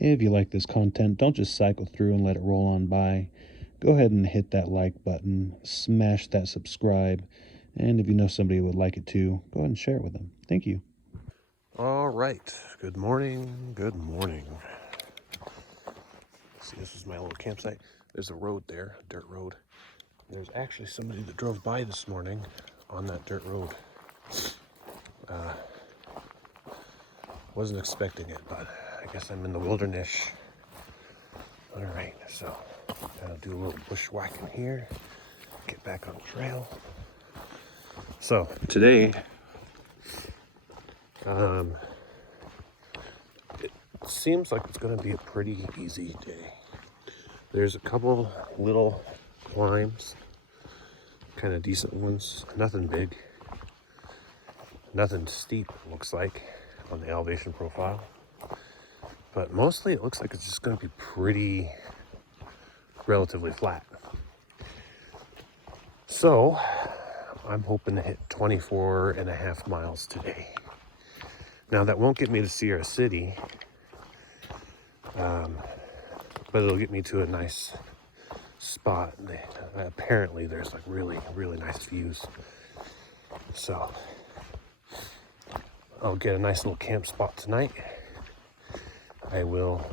If you like this content, don't just cycle through and let it roll on by. Go ahead and hit that like button, smash that subscribe, and if you know somebody who would like it too, go ahead and share it with them. Thank you. All right, good morning, good morning. See, this is my little campsite. There's a road there, a dirt road. There's actually somebody that drove by this morning on that dirt road. Wasn't expecting it, but I guess I'm in the wilderness. All right, so gotta do a little bushwhacking here, get back on the trail. So today, it seems like it's gonna be a pretty easy day. There's a couple little climbs, kind of decent ones, nothing big, nothing steep, looks like, on the elevation profile. But mostly it looks like it's just going to be pretty relatively flat. So I'm hoping to hit 24.5 miles today. Now that won't get me to Sierra City, but it'll get me to a nice spot. Apparently there's like really, really nice views. So I'll get a nice little camp spot tonight. I will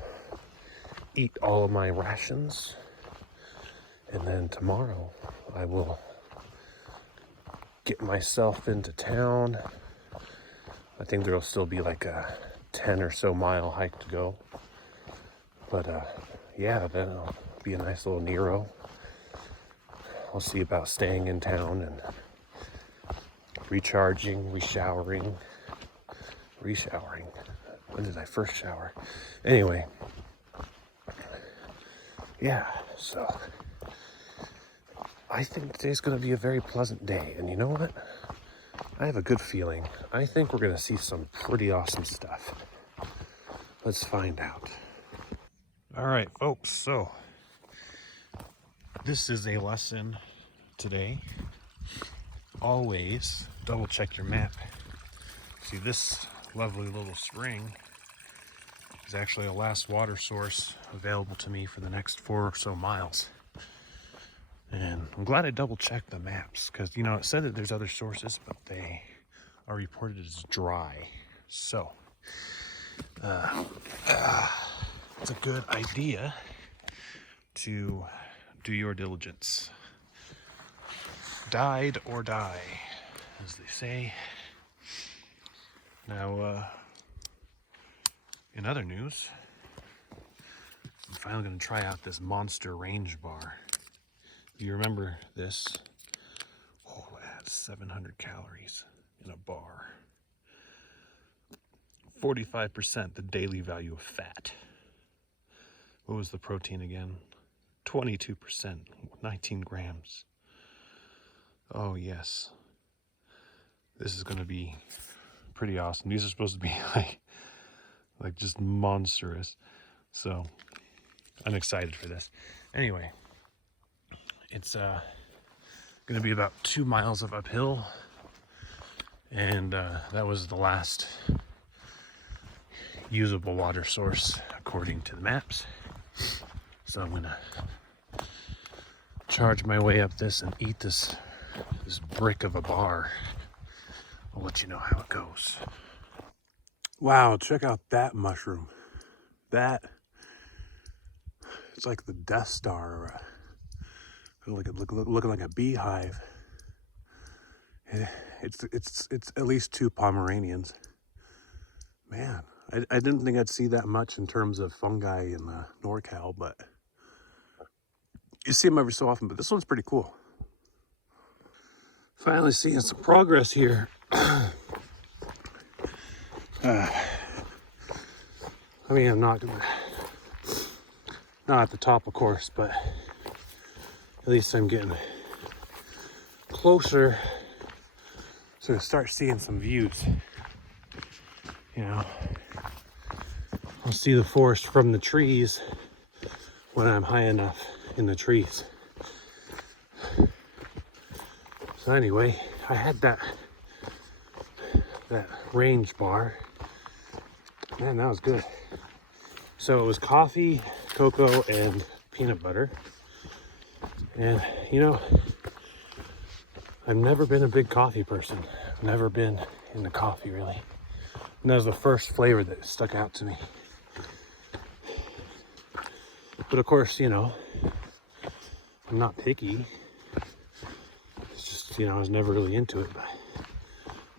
eat all of my rations, and then tomorrow I will get myself into town. I think there'll still be like a 10 or so mile hike to go, but yeah, that'll be a nice little Nero. I'll see about staying in town and recharging, reshowering. When did I first shower? Anyway, yeah, so I think today's going to be a very pleasant day. And you know what? I have a good feeling. I think we're going to see some pretty awesome stuff. Let's find out. All right, folks. So this is a lesson today. Always double check your map. See, this lovely little spring is actually a last water source available to me for the next 4 or so miles. And I'm glad I double checked the maps because, you know, it said that there's other sources, but they are reported as dry. So it's a good idea to do your diligence. Died or die, as they say. Now, in other news, I'm finally going to try out this Monster Range Bar. You remember this? Oh, it has 700 calories in a bar. 45% the daily value of fat. What was the protein again? 22%, 19 grams. Oh yes. This is going to be pretty awesome. These are supposed to be like just monstrous. So I'm excited for this. Anyway, it's going to be about 2 miles of uphill, and that was the last usable water source according to the maps. So I'm gonna charge my way up this and eat this brick of a bar. I'll let you know how it goes. Wow, check out that mushroom. That, it's like the Death Star, looking like a beehive. It's at least 2 Pomeranians. Man, I didn't think I'd see that much in terms of fungi in NorCal, but you see them every so often. But this one's pretty cool. Finally seeing some progress here. I mean, I'm not at the top, of course, but at least I'm getting closer to start seeing some views. You know, I'll see the forest from the trees when I'm high enough in the trees. So anyway, I had that range bar. Man, that was good. So it was coffee, cocoa, and peanut butter. And you know, I've never been a big coffee person. I've never been into coffee really. And that was the first flavor that stuck out to me. But of course, you know, I'm not picky. It's just, you know, I was never really into it, but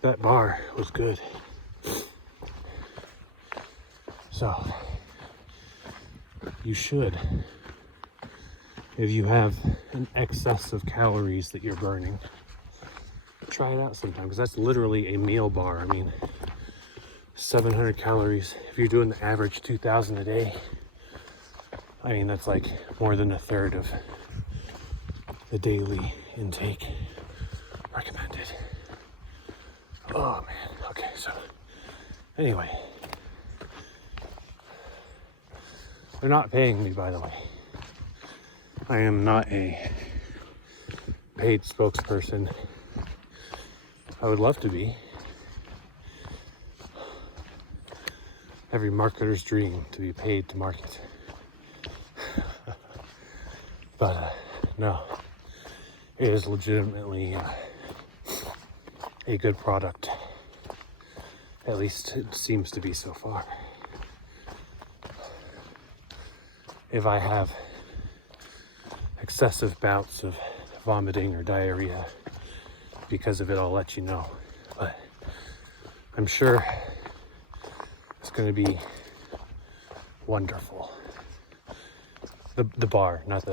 that bar was good. So you should, if you have an excess of calories that you're burning, try it out sometime, because that's literally a meal bar. I mean, 700 calories. If you're doing the average 2,000 a day, I mean, that's like more than a third of the daily intake recommended. Oh man. Okay, so anyway, they're not paying me, by the way. I am not a paid spokesperson. I would love to be. Every marketer's dream to be paid to market. But no, it is legitimately a good product. At least it seems to be so far. If I have excessive bouts of vomiting or diarrhea because of it, I'll let you know. But I'm sure it's going to be wonderful. The bar, not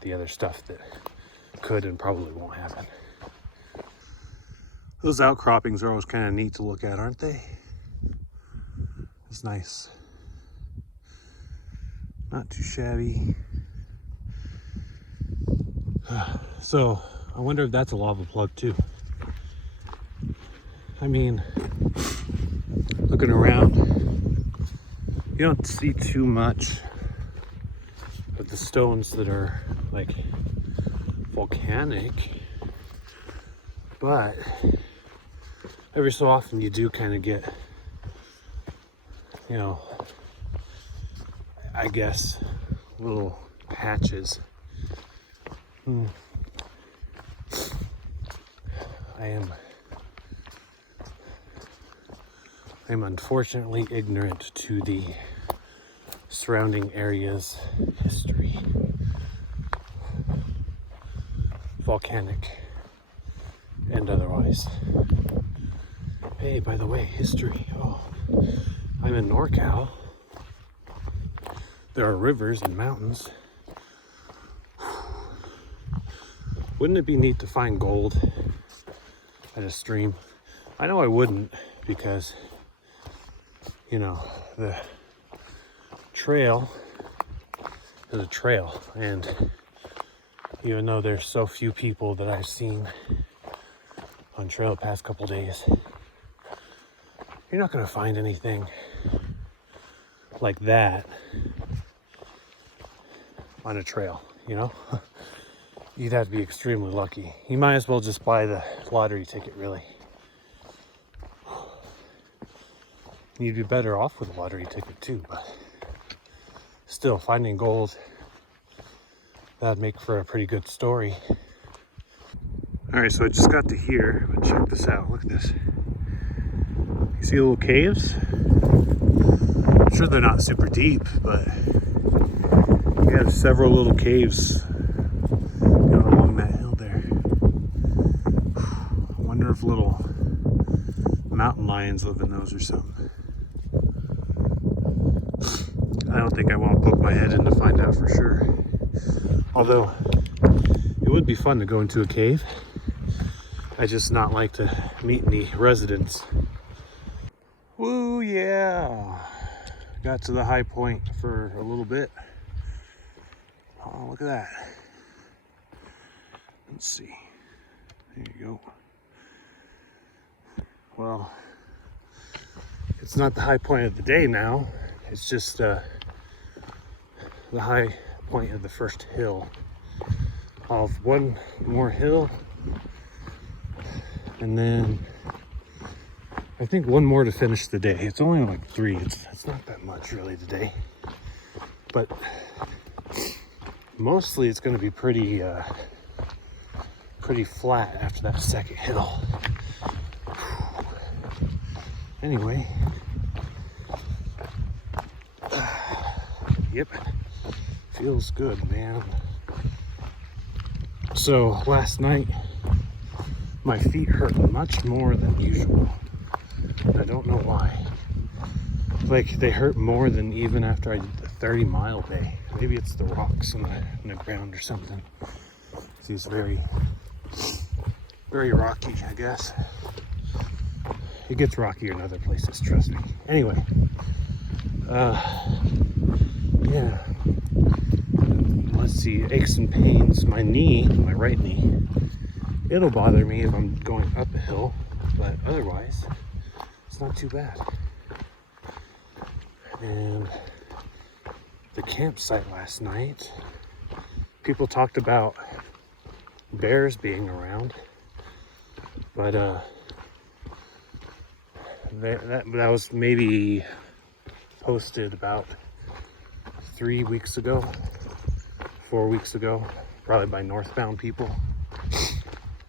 the other stuff that could and probably won't happen. Those outcroppings are always kind of neat to look at, aren't they? It's nice. Not too shabby. So, I wonder if that's a lava plug too. I mean, looking around, you don't see too much of the stones that are like volcanic, but every so often you do kind of get, you know, I guess little patches. I'm unfortunately ignorant to the surrounding area's history. Volcanic and otherwise. Hey, by the way, history. Oh, I'm in NorCal. There are rivers and mountains. Wouldn't it be neat to find gold at a stream? I know I wouldn't, because, you know, the trail is a trail, and even though there's so few people that I've seen on trail the past couple days, you're not going to find anything like that on a trail, you know? You'd have to be extremely lucky. You might as well just buy the lottery ticket, really. You'd be better off with a lottery ticket too, but still, finding gold, that'd make for a pretty good story. All right, so I just got to here, but check this out. Look at this. You see little caves? I'm sure they're not super deep, but you have several little caves, you know, along that hill there. I wonder if little mountain lions live in those or something. I don't think I want to poke my head in to find out for sure. Although, it would be fun to go into a cave. I just not like to meet any residents. Woo, yeah. Got to the high point for a little bit. Oh, look at that. Let's see. There you go. Well, it's not the high point of the day now. It's just the high point of the first hill. I'll have one more hill, and then I think one more to finish the day. It's only like 3. It's not that much really today. but mostly it's going to be pretty flat after that second hill. Anyway, yep, feels good, man. So last night my feet hurt much more than usual. I don't know why. Like, they hurt more than even after I did the 30-mile day. Maybe it's the rocks in the ground or something. It's very, very rocky, I guess. It gets rockier in other places, trust me. Anyway, yeah. Let's see, aches and pains. My knee, my right knee, it'll bother me if I'm going up a hill, but otherwise, it's not too bad. And the campsite last night, people talked about bears being around, but that was maybe posted about 3 weeks ago, 4 weeks ago, probably by northbound people.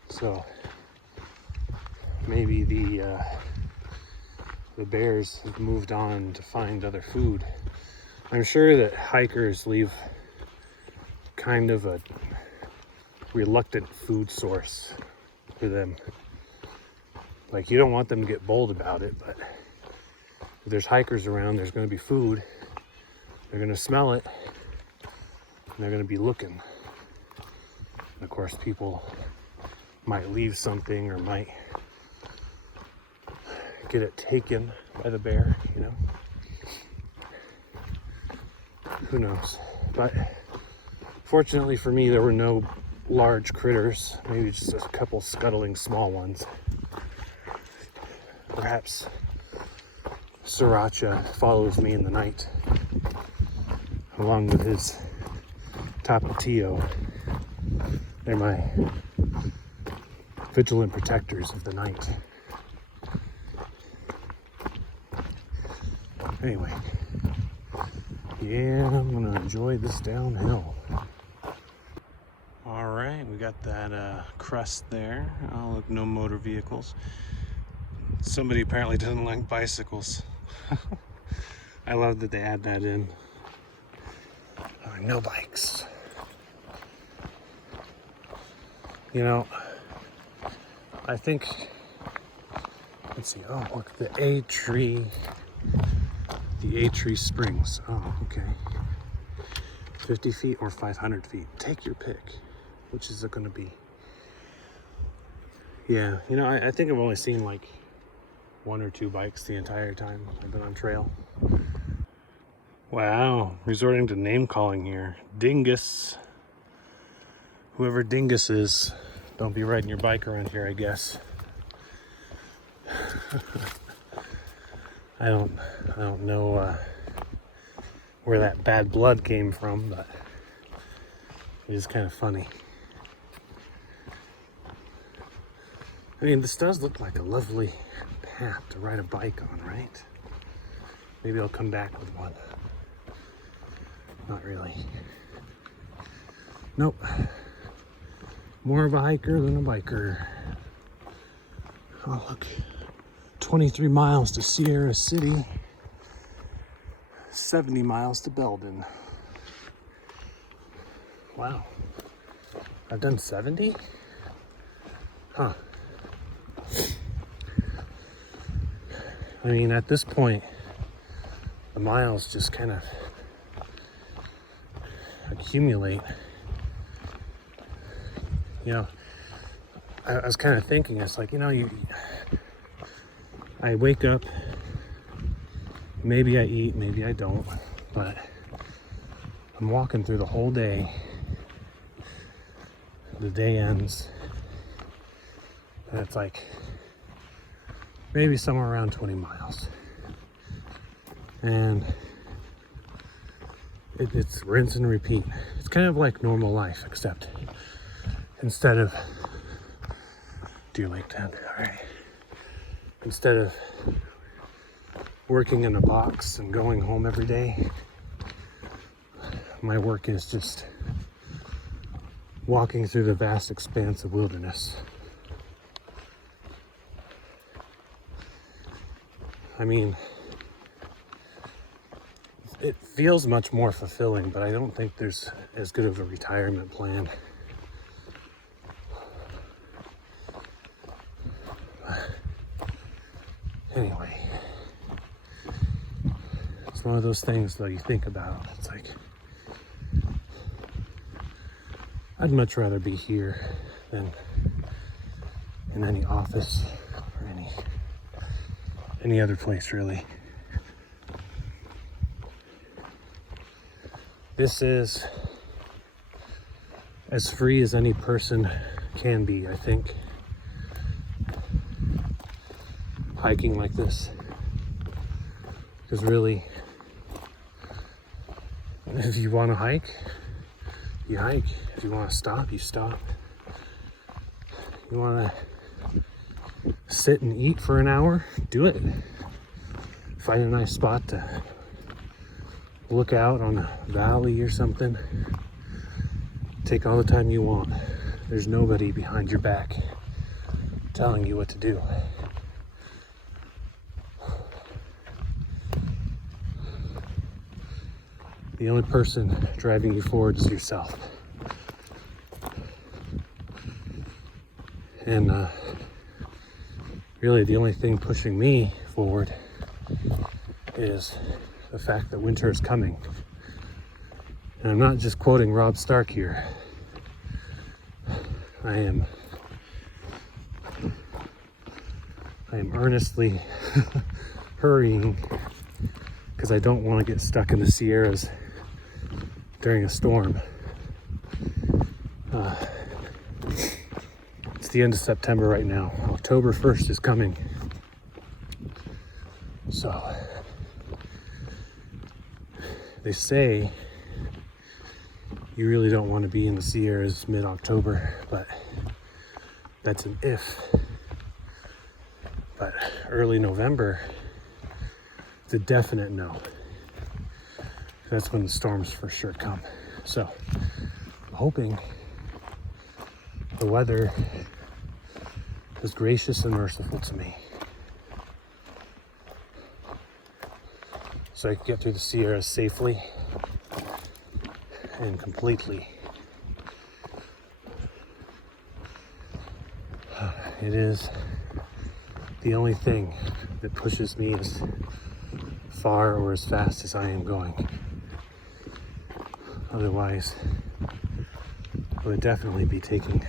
So maybe the bears have moved on to find other food. I'm sure that hikers leave kind of a reluctant food source for them. Like, you don't want them to get bold about it, but if there's hikers around, there's going to be food. They're going to smell it, and they're going to be looking. And of course, people might leave something or might get it taken by the bear, you know? Who knows? But fortunately for me, there were no large critters, maybe just a couple scuttling small ones. Perhaps Sriracha follows me in the night, along with his Tapatio. They're my vigilant protectors of the night. Anyway, yeah, I'm gonna enjoy this downhill. All right, we got that crust there. Oh, look, no motor vehicles. Somebody apparently doesn't like bicycles. I love that they add that in. No bikes. You know, I think, let's see, oh, look, the A-Tree Springs. Oh, okay. 50 feet or 500 feet. Take your pick. Which is it going to be? Yeah, you know, I think I've only seen like 1 or 2 bikes the entire time I've been on trail. Wow, resorting to name calling here. Dingus. Whoever Dingus is, don't be riding your bike around here, I guess. I don't know where that bad blood came from, but it is kind of funny. I mean, this does look like a lovely path to ride a bike on, right? Maybe I'll come back with one. Not really. Nope. More of a hiker than a biker. Oh, look. 23 miles to Sierra City. 70 miles to Belden. Wow. I've done 70? Huh. I mean, at this point, the miles just kind of accumulate. You know, I was kind of thinking, it's like, you know, I wake up, maybe I eat, maybe I don't, but I'm walking through the whole day. The day ends, and it's like maybe somewhere around 20 miles. And it's rinse and repeat. It's kind of like normal life, except instead of Deer Lake 10, all right. Instead of working in a box and going home every day, my work is just walking through the vast expanse of wilderness. I mean, it feels much more fulfilling, but I don't think there's as good of a retirement plan. Anyway, it's one of those things that you think about. It's like, I'd much rather be here than in any office or any other place, really. This is as free as any person can be, I think. Hiking like this. Because really, if you want to hike, you hike. If you want to stop, you stop. You want to sit and eat for an hour, do it. Find a nice spot to look out on a valley or something. Take all the time you want. There's nobody behind your back telling you what to do. The only person driving you forward is yourself. And really the only thing pushing me forward is the fact that winter is coming. And I'm not just quoting Rob Stark here. I am earnestly hurrying because I don't want to get stuck in the Sierras during a storm. It's the end of September right now. October 1st is coming. So they say you really don't want to be in the Sierras mid-October, but that's an if. But early November, it's a definite no. That's when the storms for sure come. So I'm hoping the weather is gracious and merciful to me, so I can get through the Sierras safely and completely. It is the only thing that pushes me as far or as fast as I am going. Otherwise, I would definitely be taking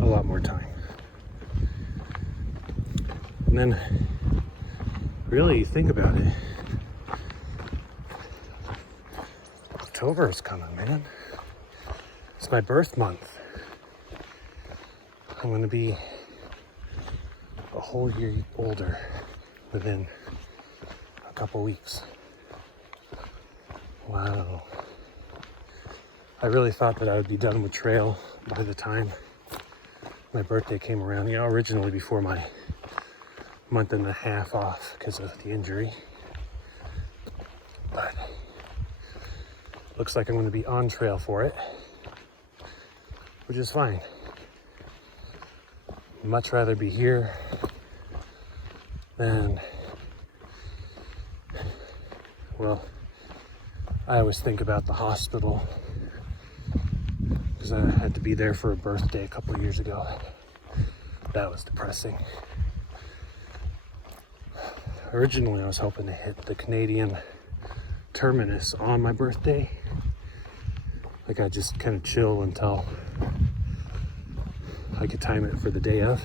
a lot more time. And then, really, think about it. October is coming, man. It's my birth month. I'm going to be a whole year older within a couple weeks. Wow. I really thought that I would be done with trail by the time my birthday came around. You know, originally before my month and a half off because of the injury. But looks like I'm going to be on trail for it, which is fine. I'd much rather be here than, well, I always think about the hospital because I had to be there for a birthday a couple of years ago. That was depressing. Originally, I was hoping to hit the Canadian terminus on my birthday. Like, I just kind of chill until I could time it for the day of,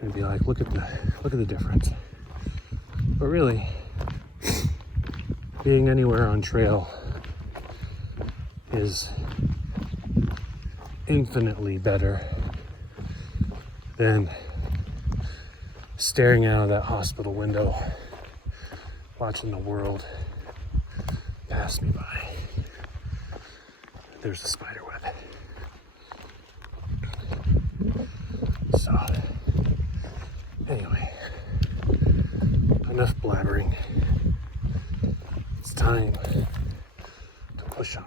and be like, look at the difference. But really, being anywhere on trail is infinitely better than staring out of that hospital window, watching the world pass me by. There's a spider web. So, anyway, enough blabbering. time to push on.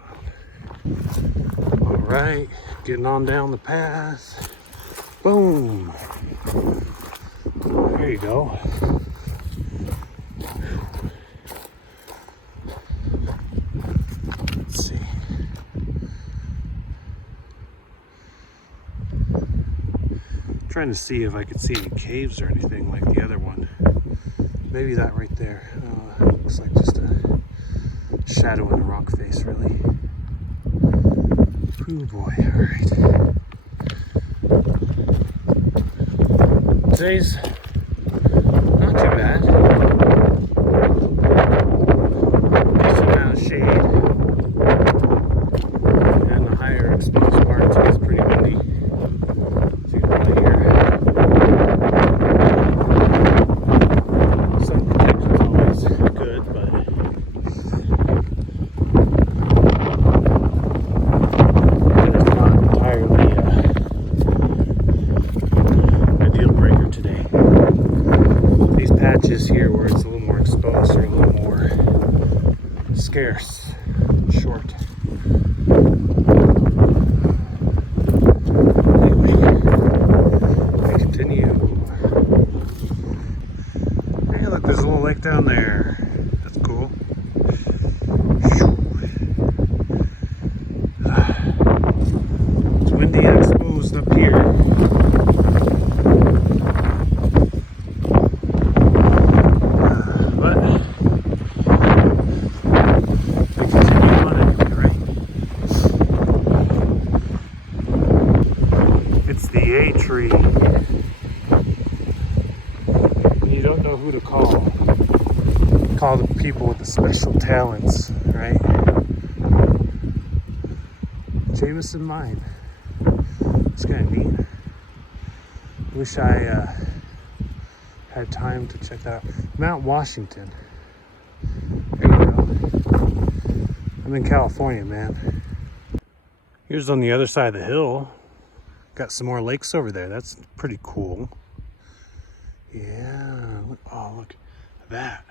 All right, getting on down the path. Boom. There you go. Let's see. Trying to see if I could see any caves or anything like the other one. Maybe that right there. Looks like just a shadow in the rock face, really. Oh boy, alright. Today's not too bad. Decent amount of shade. And the higher exposed parts gets pretty windy. So you can probably hear it. Sun protection is always good, but it's not entirely a deal breaker today. These patches here where it's a little more exposed are a little more scarce, short. Anyway, we continue. Hey, look, there's a little lake down there. That's cool. It's windy and exposed up here. But we continue on anyway, right? It's the A tree. You don't know who to call. Call the people with the special talents, right? Jameson Mine. It's kind of neat. Wish I had time to check that out. Mount Washington. There you go. I'm in California, man. Here's on the other side of the hill. Got some more lakes over there. That's pretty cool. Yeah. Oh, look. That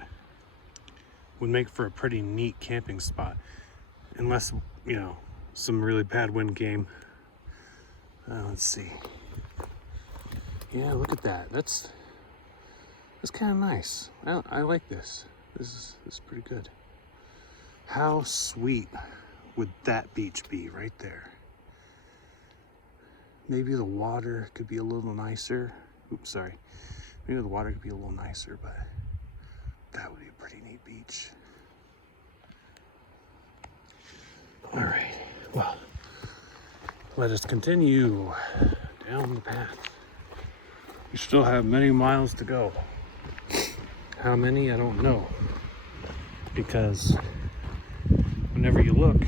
would make for a pretty neat camping spot. Unless, you know, some really bad wind came. Let's see. Yeah, look at that. That's kind of nice. I like this. This is pretty good. How sweet would that beach be right there? Maybe the water could be a little nicer. Oops, sorry. Maybe the water could be a little nicer, but that would be a pretty neat beach. All right, well, let us continue down the path. We still have many miles to go. How many, I don't know. Because whenever you look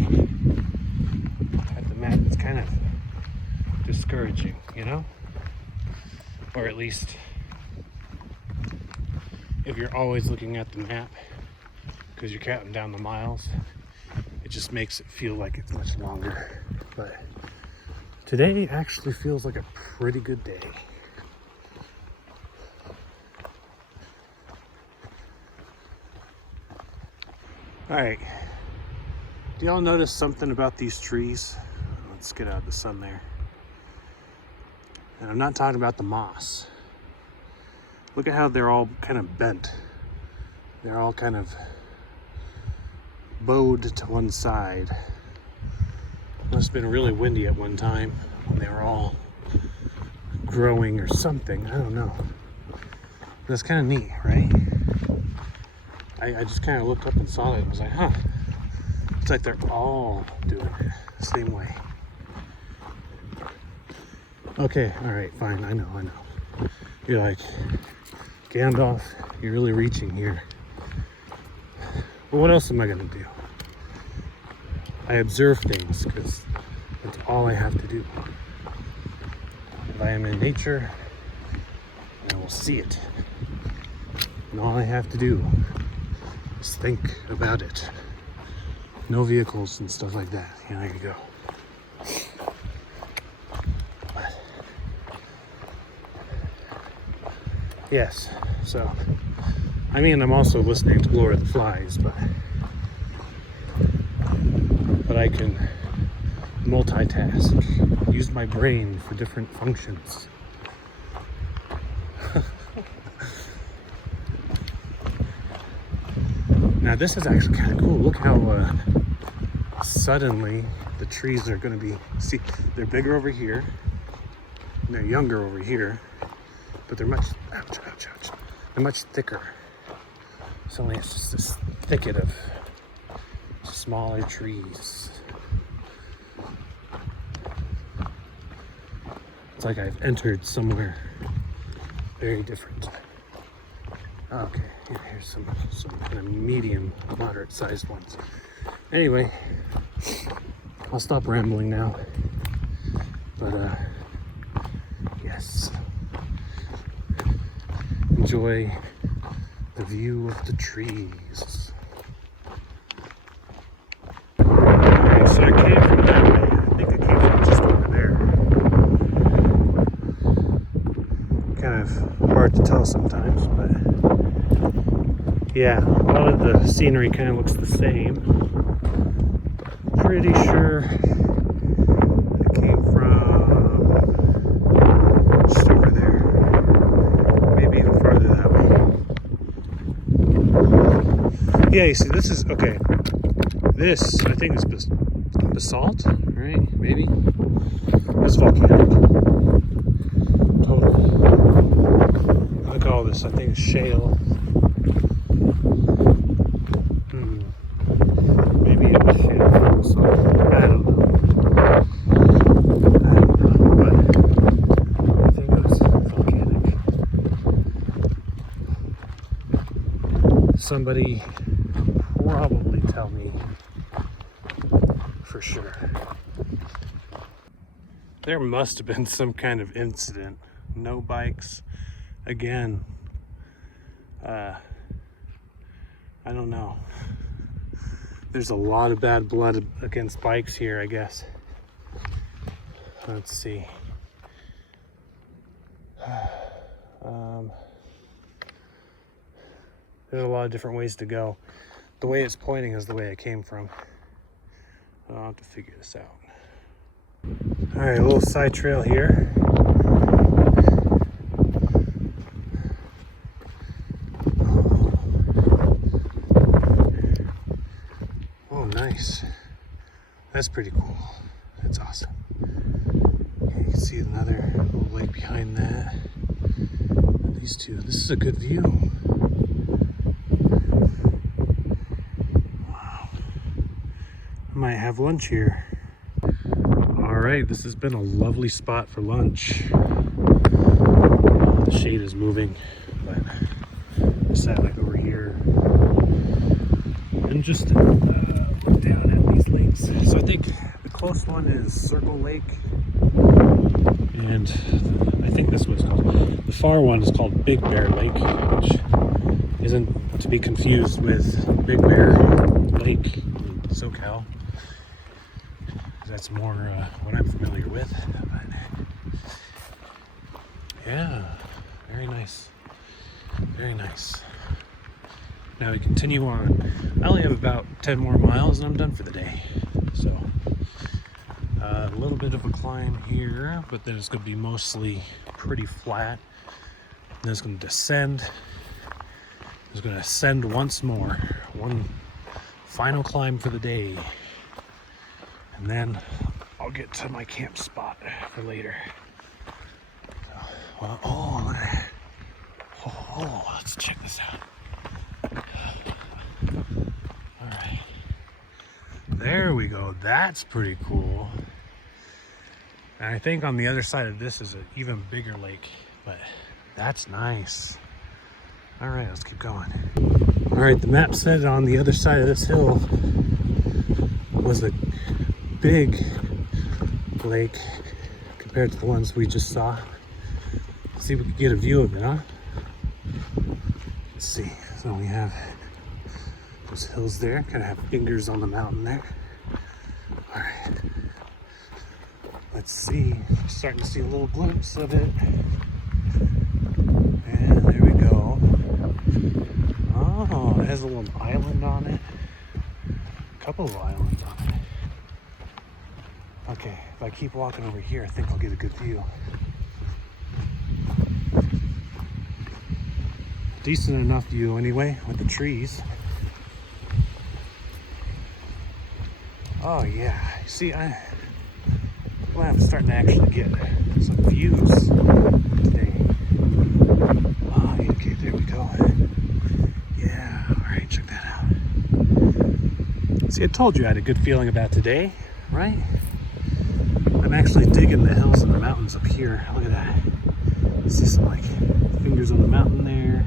at the map, it's kind of discouraging, you know? Or at least if you're always looking at the map because you're counting down the miles, it just makes it feel like it's much longer. But today actually feels like a pretty good day. All right, do y'all notice something about these trees? Let's get out of the sun there. And I'm not talking about the moss. Look at how they're all kind of bent. They're all kind of bowed to one side. Must have been really windy at one time when they were all growing or something. I don't know. That's kind of neat, right? I just kind of looked up and saw it and was like, huh. It's like they're all doing it the same way. Okay, all right, fine, I know. You're like, Gandalf, you're really reaching here. But what else am I gonna do? I observe things because that's all I have to do. If I am in nature, I will see it. And all I have to do is think about it. No vehicles and stuff like that. Yeah, there you go. But, yes, so, I mean, I'm also listening to Lord of the Flies, but but I can multitask, use my brain for different functions. Now this is actually kind of cool. Look how suddenly the trees are going to be, see, they're bigger over here, and they're younger over here, but they're much, ouch, ouch, ouch, they're much thicker. Suddenly it's just this thicket of smaller trees. It's like I've entered somewhere very different. Okay, yeah, here's some kind of medium, moderate sized ones. Anyway, I'll stop rambling now. But yes, enjoy the view of the trees. Alright, so I came from that way. I think I came from just over there. Kind of hard to tell sometimes, but yeah, a lot of the scenery kind of looks the same. Pretty sure I came from just over there. Maybe even farther that way. Yeah, you see, this is, okay. This, I think, is basalt, right? Maybe? It's volcanic. Totally. Look at all this, I think it's shale. Maybe it was shale, so I don't know. But I think it was volcanic. Somebody probably tell me for sure. There must have been some kind of incident. No bikes again. I don't know. There's a lot of bad blood against bikes here, I guess. Let's see. There's a lot of different ways to go. The way it's pointing is the way I came from. I'll have to figure this out. All right, a little side trail here. Oh, nice. That's pretty cool. That's awesome. You can see another little lake behind that. And these two. This is a good view. Wow. I might have lunch here. All right, this has been a lovely spot for lunch. The shade is moving, but I sat like over here and just look down at these lakes. So I think the close one is Circle Lake, and I think this was called, the far one is called Big Bear Lake, which isn't to be confused with Big Bear Lake in SoCal. That's more what I'm familiar with. But yeah, very nice. Very nice. Now we continue on. I only have about 10 more miles and I'm done for the day. So a little bit of a climb here, but then it's going to be mostly pretty flat. Then it's going to descend. It's going to ascend once more. One final climb for the day. And then I'll get to my camp spot for later. So, well, let's check this out. All right. There we go. That's pretty cool. And I think on the other side of this is an even bigger lake, but that's nice. All right, let's keep going. All right, the map said on the other side of this hill was a big lake compared to the ones we just saw. Let's see if we can get a view of it, huh? Let's see. So we have those hills there, kind of have fingers on the mountain there. All right. Let's see. Starting to see a little glimpse of it. And there we go. Oh, it has a little island on it. A couple of islands on it. Okay, if I keep walking over here, I think I'll get a good view. Decent enough view anyway, with the trees. Oh yeah, see, I'm starting to actually get some views today. Oh, okay, there we go. Yeah, all right, check that out. See, I told you I had a good feeling about today, right? I'm actually digging the hills and the mountains up here. Look at that. See some like fingers on the mountain there.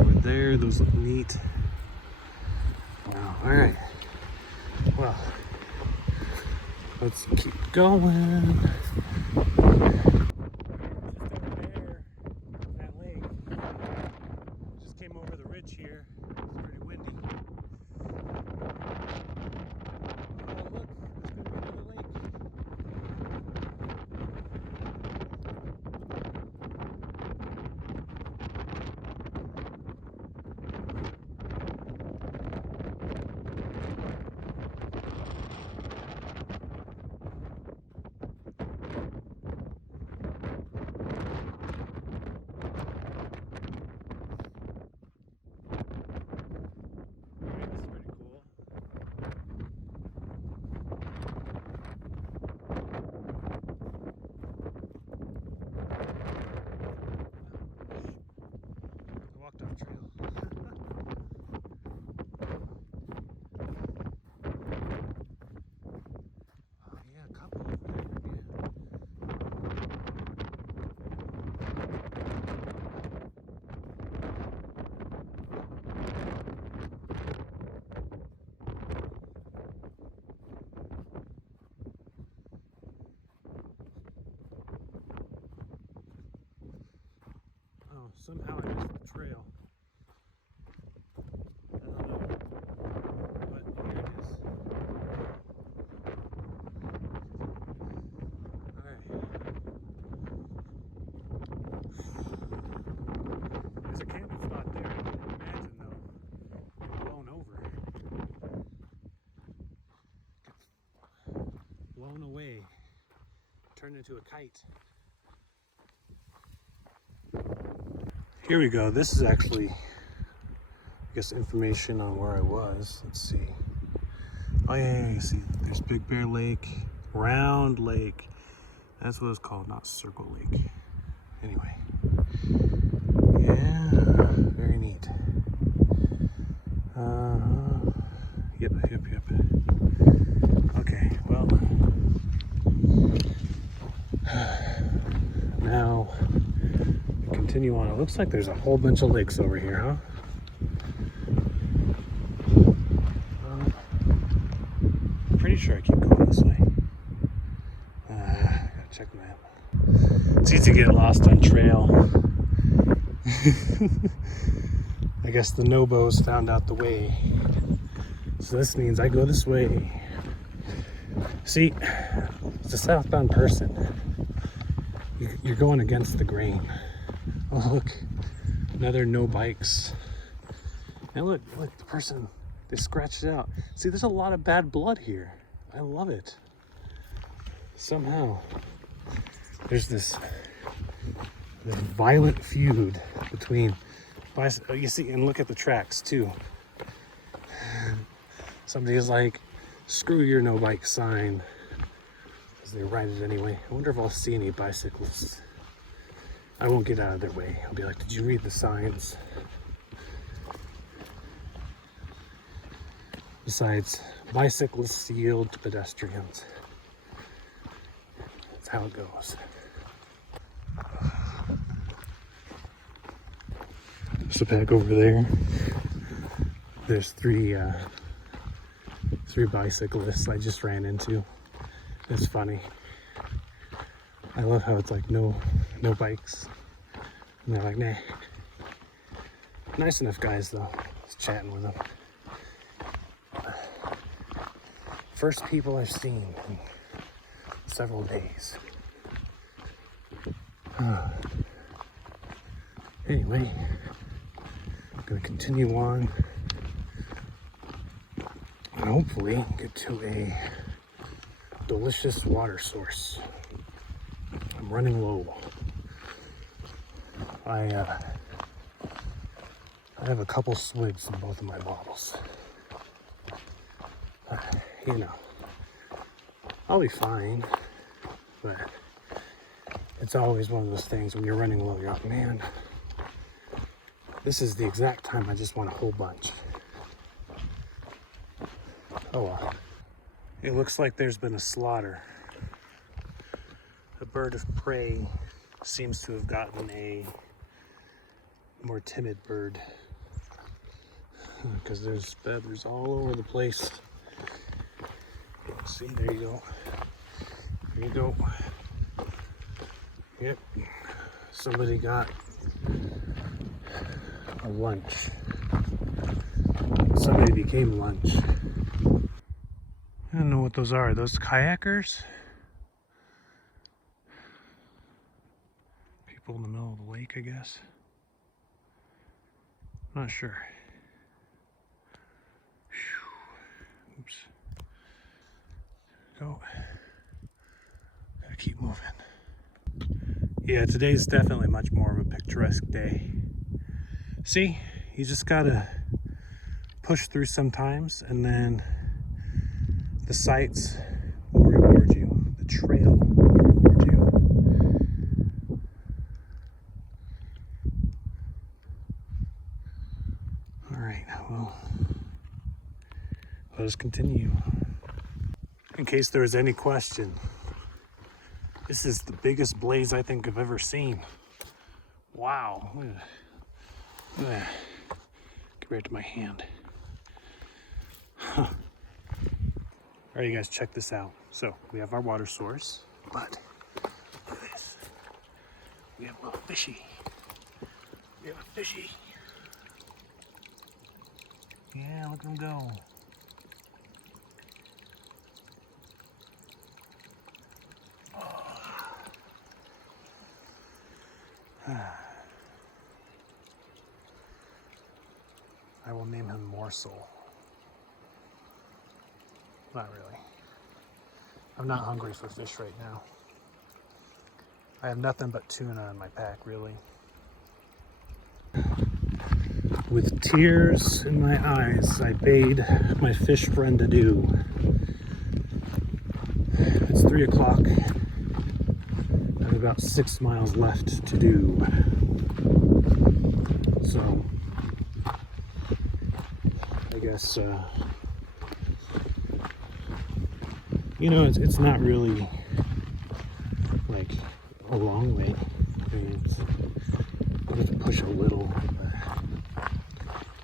Over there, those look neat. Wow, all right. Well, let's keep going. Just over there, that lake. Just came over the ridge here. It's pretty windy. Oh, look, there's gonna be another lake. Alright, this is pretty cool. I walked off trail. Oh yeah, a couple of them. Yeah. Oh, somehow I missed the trail. I don't know, but here it is. Alright. There's a camping spot there. I can imagine though, getting blown over. Gets blown away. Turned into a kite. Here we go. This is actually, I guess, information on where I was. Let's see. Oh yeah, you see, there's Big Bear Lake, Round Lake. That's what it's called, not Circle Lake. Anyway, yeah, very neat. Yep. Okay, well, now continue on. It looks like there's a whole bunch of lakes over here, huh? Pretty sure I keep going this way. Gotta check the map. It's easy to get lost on trail. I guess the Nobos found out the way. So this means I go this way. See, it's a southbound person. You're going against the grain. Oh look, another no bikes. And look, the person, they scratched it out. See, there's a lot of bad blood here. I love it. Somehow, there's this violent feud between bicycle. You see, and look at the tracks too. Somebody's like, screw your no bike sign, because they ride it anyway. I wonder if I'll see any bicyclists. I won't get out of their way. I'll be like, did you read the signs? Besides, bicyclists yield to pedestrians. That's how it goes. So back over there, there's three bicyclists I just ran into. It's funny. I love how it's like no bikes. And they're like, nah. Nice enough guys though. Just chatting with them. First people I've seen in several days. Anyway, I'm gonna continue on and hopefully get to a delicious water source. I'm running low. I have a couple swigs in both of my bottles. You know, I'll be fine, but it's always one of those things when you're running low, you're like, man, this is the exact time I just want a whole bunch. Oh well. It looks like there's been a slaughter. A bird of prey seems to have gotten a more timid bird, because there's feathers all over the place. See, there you go. There you go. Yep. Somebody got a lunch. Somebody became lunch. I don't know what those are. Are those kayakers? People in the middle of the lake, I guess. Not sure. Whew. Oops. Go. Gotta keep moving. Yeah, today's definitely much more of a picturesque day. See, you just gotta push through sometimes, and then the sights will reward you. The trail will reward you. All right, well, let us continue. In case there was any question, this is the biggest blaze I think I've ever seen. Wow. Look at that. Get right to my hand. Huh. All right, you guys, check this out. So we have our water source, but look at this. We have a little fishy. We have a fishy. Yeah, look at him go. I will name him Morsel. Not really. I'm not hungry for fish right now. I have nothing but tuna in my pack, really. With tears in my eyes, I bade my fish friend adieu. It's 3 o'clock. I have about 6 miles left to do. So, I guess, you know, it's not really like a long way. I mean, I have to push a little.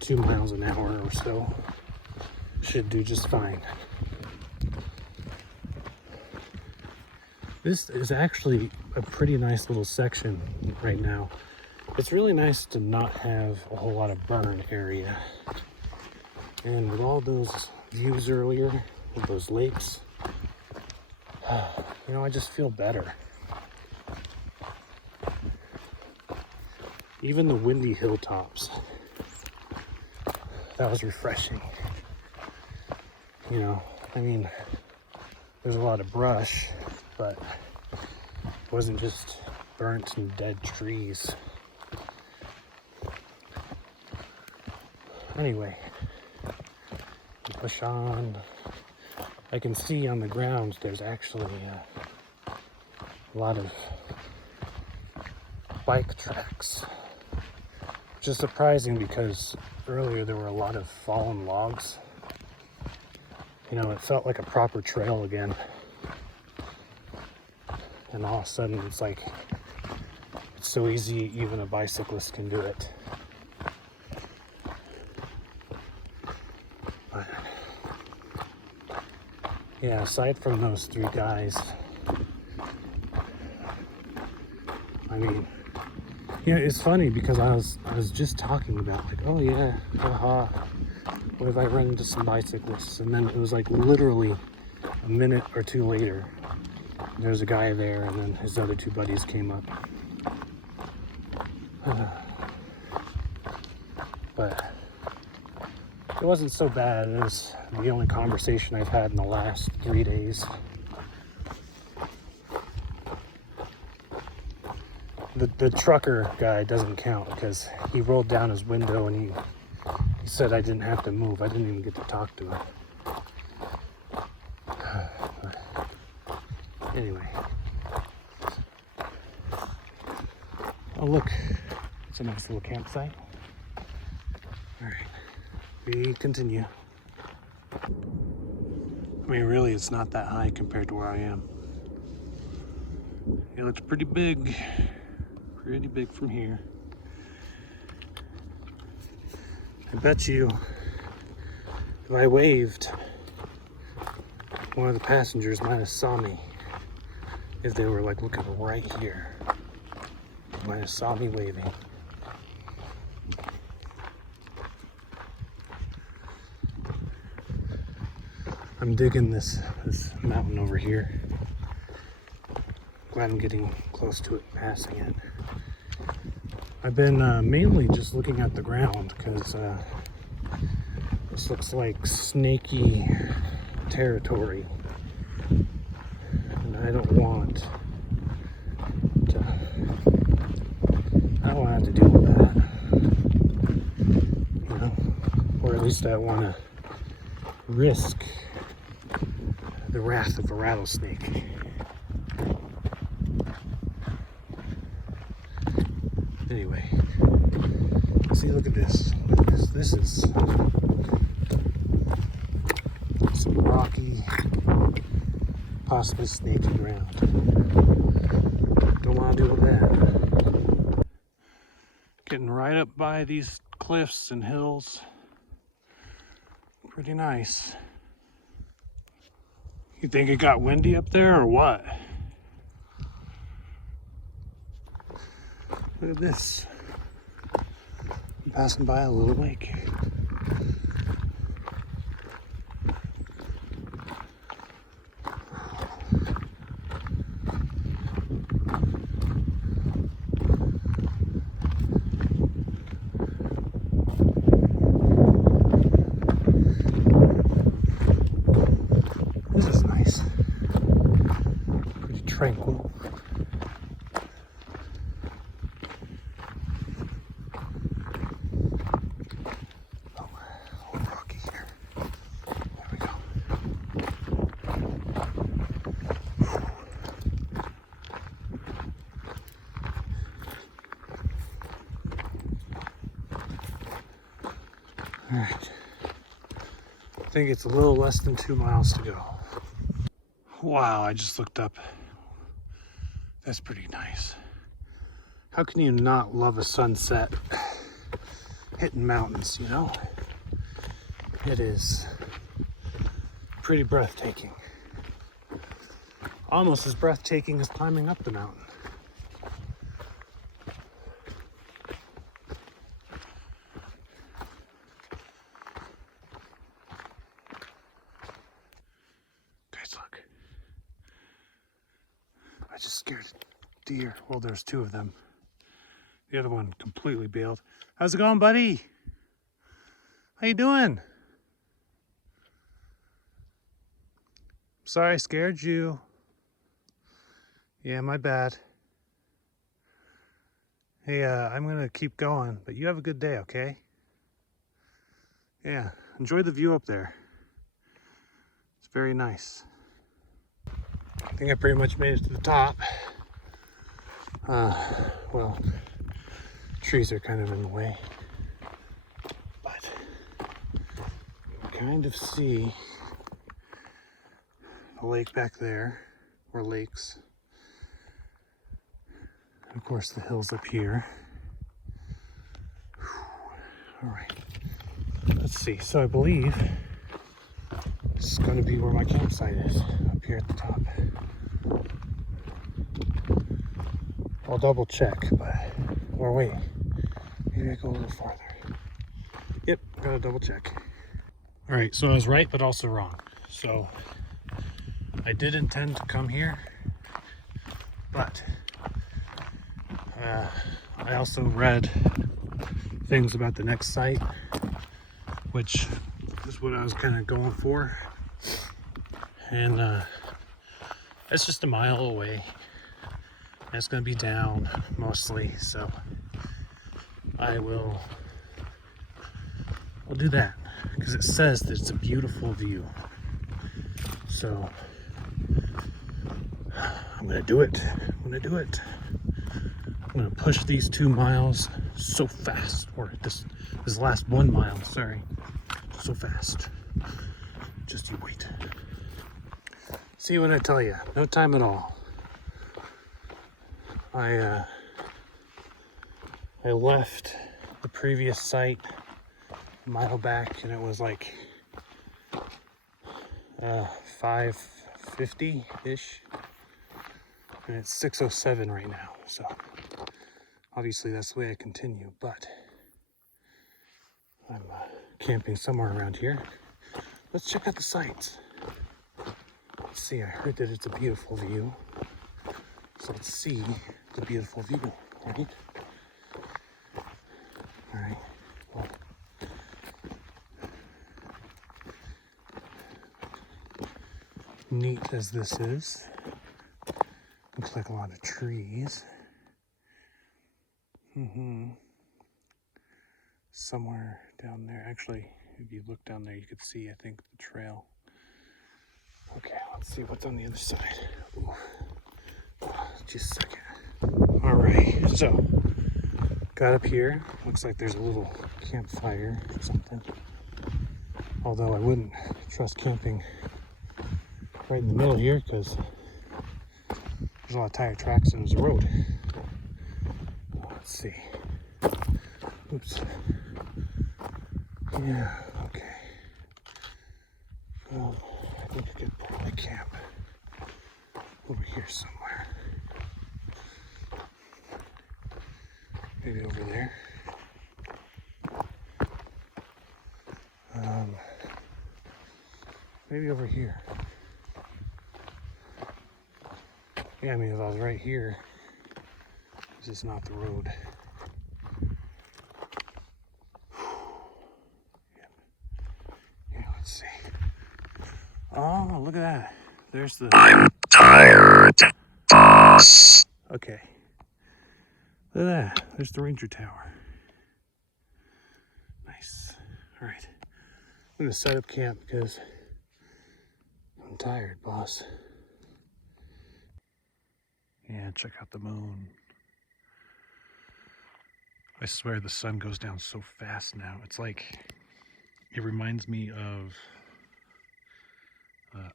2 miles an hour or so should do just fine. This is actually a pretty nice little section right now. It's really nice to not have a whole lot of burn area. And with all those views earlier, with those lakes, you know, I just feel better. Even the windy hilltops, that was refreshing. You know, I mean, there's a lot of brush, but it wasn't just burnt and dead trees. Anyway, push on. I can see on the ground there's actually a lot of bike tracks, which is surprising because earlier there were a lot of fallen logs. You know, it felt like a proper trail again. And all of a sudden it's like, it's so easy, even a bicyclist can do it. But yeah, aside from those 3 guys, I mean, yeah, it's funny because I was just talking about like, oh yeah, haha, what if I run into some bicyclists? And then it was like literally a minute or 2 later, there's a guy there, and then his other 2 buddies came up. But it wasn't so bad. It was the only conversation I've had in the last 3 days. The trucker guy doesn't count because he rolled down his window and he said I didn't have to move. I didn't even get to talk to him. Anyway. Oh look, it's a nice little campsite. All right, we continue. I mean, really, it's not that high compared to where I am. It looks pretty big from here. I bet you if I waved, one of the passengers might have saw me if they were like looking right here. They might have saw me waving. I'm digging this mountain over here. Glad I'm getting close to it and passing it. I've been mainly just looking at the ground because this looks like snaky territory. And I don't want to have to deal with that. You know? Or at least I want to risk the wrath of a rattlesnake. Anyway, see, look at this. This is some rocky, possibly snaky ground. Don't want to deal with that. Getting right up by these cliffs and hills. Pretty nice. You think it got windy up there or what? Look at this. I'm passing by a little lake. This is nice. Pretty tranquil. All right, I think it's a little less than 2 miles to go. Wow, I just looked up. That's pretty nice. How can you not love a sunset hitting mountains, you know? It is pretty breathtaking. Almost as breathtaking as climbing up the mountain. I just scared a deer. Well, there's 2 of them. The other one completely bailed. How's it going, buddy? How you doing? Sorry I scared you. Yeah, my bad. Hey, I'm gonna keep going, but you have a good day, okay? Yeah, enjoy the view up there. It's very nice. I think I pretty much made it to the top. Well, trees are kind of in the way, but you can kind of see the lake back there, or lakes. And of course the hills up here. All right, let's see. So I believe this is going to be where my campsite is, up here at the top. I'll double check, or wait, maybe I go a little farther. Yep, gotta double check. All right, so I was right, but also wrong. So I did intend to come here, but I also read things about the next site, which is what I was kind of going for. And it's just a mile away. And it's going to be down mostly, so I'll do that because it says that it's a beautiful view. So I'm going to do it. I'm going to push these 2 miles so fast, or this last 1 mile, sorry, so fast. Just you wait. See what I tell you, no time at all. I left the previous site a mile back and it was like 5:50-ish, and it's 6:07 right now, so obviously that's the way I continue, but I'm camping somewhere around here. Let's check out the sights. Let's see, I heard that it's a beautiful view, so let's see the beautiful view, right? All right, well, neat as this is, looks like a lot of trees. Somewhere down there, actually, if you look down there, you could see, I think, the trail. Okay, let's see what's on the other side. Ooh. Just a second. All right, so got up here. Looks like there's a little campfire or something. Although I wouldn't trust camping right in the middle here because there's a lot of tire tracks and there's a road. Let's see. Oops. Yeah, okay. I think I could probably camp over here somewhere. Maybe over there. Maybe over here. Yeah, I mean, if I was right here, it's just not the road. Yeah, let's see. Oh, look at that. There's the... I'm tired, boss. Okay. Look at that. There's the Ranger Tower. Nice. All right. I'm going to set up camp because I'm tired, boss. Yeah, check out the moon. I swear the sun goes down so fast now. It's like, it reminds me of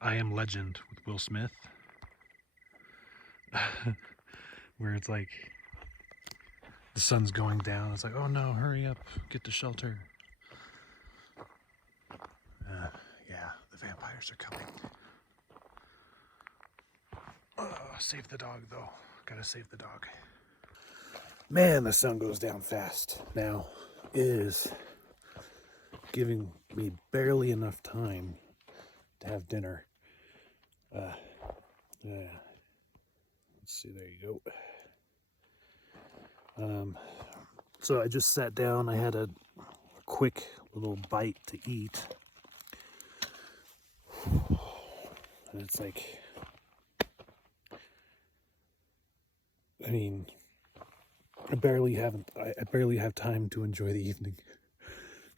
I Am Legend with Will Smith. Where it's like, the sun's going down. It's like, oh no, hurry up, get to shelter. Yeah, the vampires are coming. Save the dog though. Gotta save the dog. Man, the sun goes down fast. Now, it is giving me barely enough time to have dinner. Yeah. Let's see, there you go. So I just sat down. I had a quick little bite to eat. And it's like, I mean, I barely have time to enjoy the evening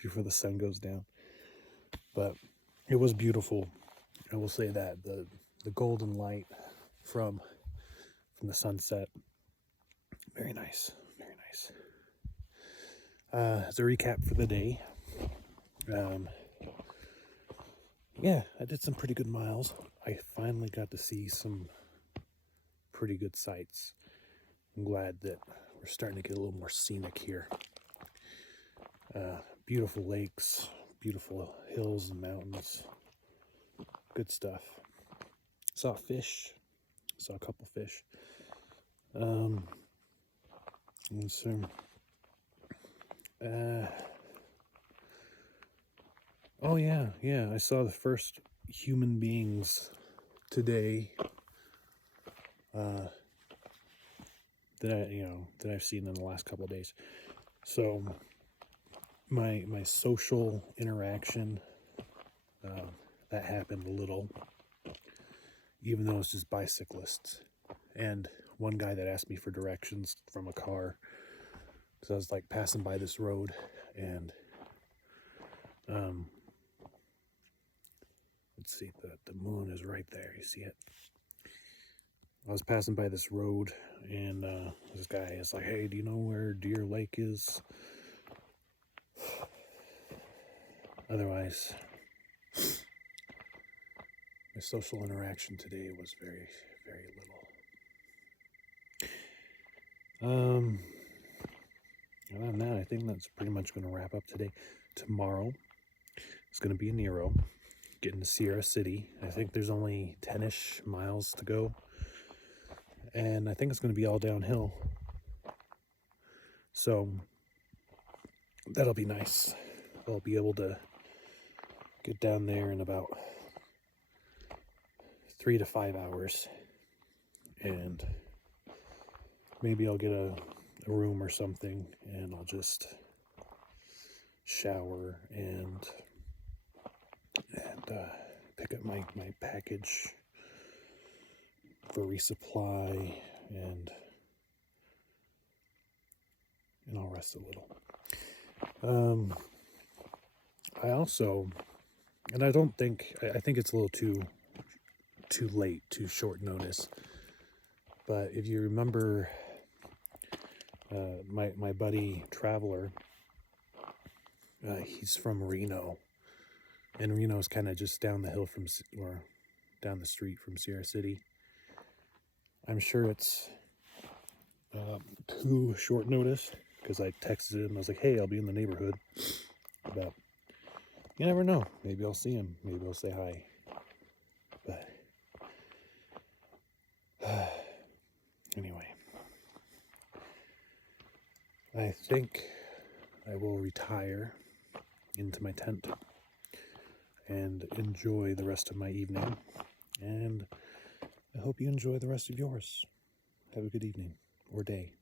before the sun goes down. But it was beautiful. I will say that the golden light from the sunset, very nice, very nice. As a recap for the day, yeah, I did some pretty good miles. I finally got to see some pretty good sights. I'm glad that we're starting to get a little more scenic here. Beautiful lakes, beautiful hills and mountains. Good stuff. Saw fish. Saw a couple fish. And so, oh yeah, I saw the first human beings today. That I've seen in the last couple of days. So my social interaction, that happened a little, even though it's just bicyclists. And one guy that asked me for directions from a car, because I was like passing by this road, and let's see, the moon is right there. You see it? I was passing by this road, and this guy is like, "Hey, do you know where Deer Lake is?" Otherwise, my social interaction today was very, very little. Other than that, I think that's pretty much going to wrap up today. Tomorrow is going to be in Nero, getting to Sierra City. I think there's only 10-ish miles to go, and I think it's going to be all downhill. So that'll be nice. I'll be able to get down there in about 3 to 5 hours, and maybe I'll get a room or something, and I'll just shower and pick up my package for resupply, and I'll rest a little. I also, and I don't think, I think it's a little too late, too short notice, but if you remember my buddy Traveler, he's from Reno, and Reno's kind of just down the hill from, or down the street from Sierra City. I'm sure it's too short notice, because I texted him. I was like, "Hey, I'll be in the neighborhood," but you never know. Maybe I'll see him. Maybe I'll say hi. But anyway, I think I will retire into my tent and enjoy the rest of my evening. And I hope you enjoy the rest of yours. Have a good evening or day.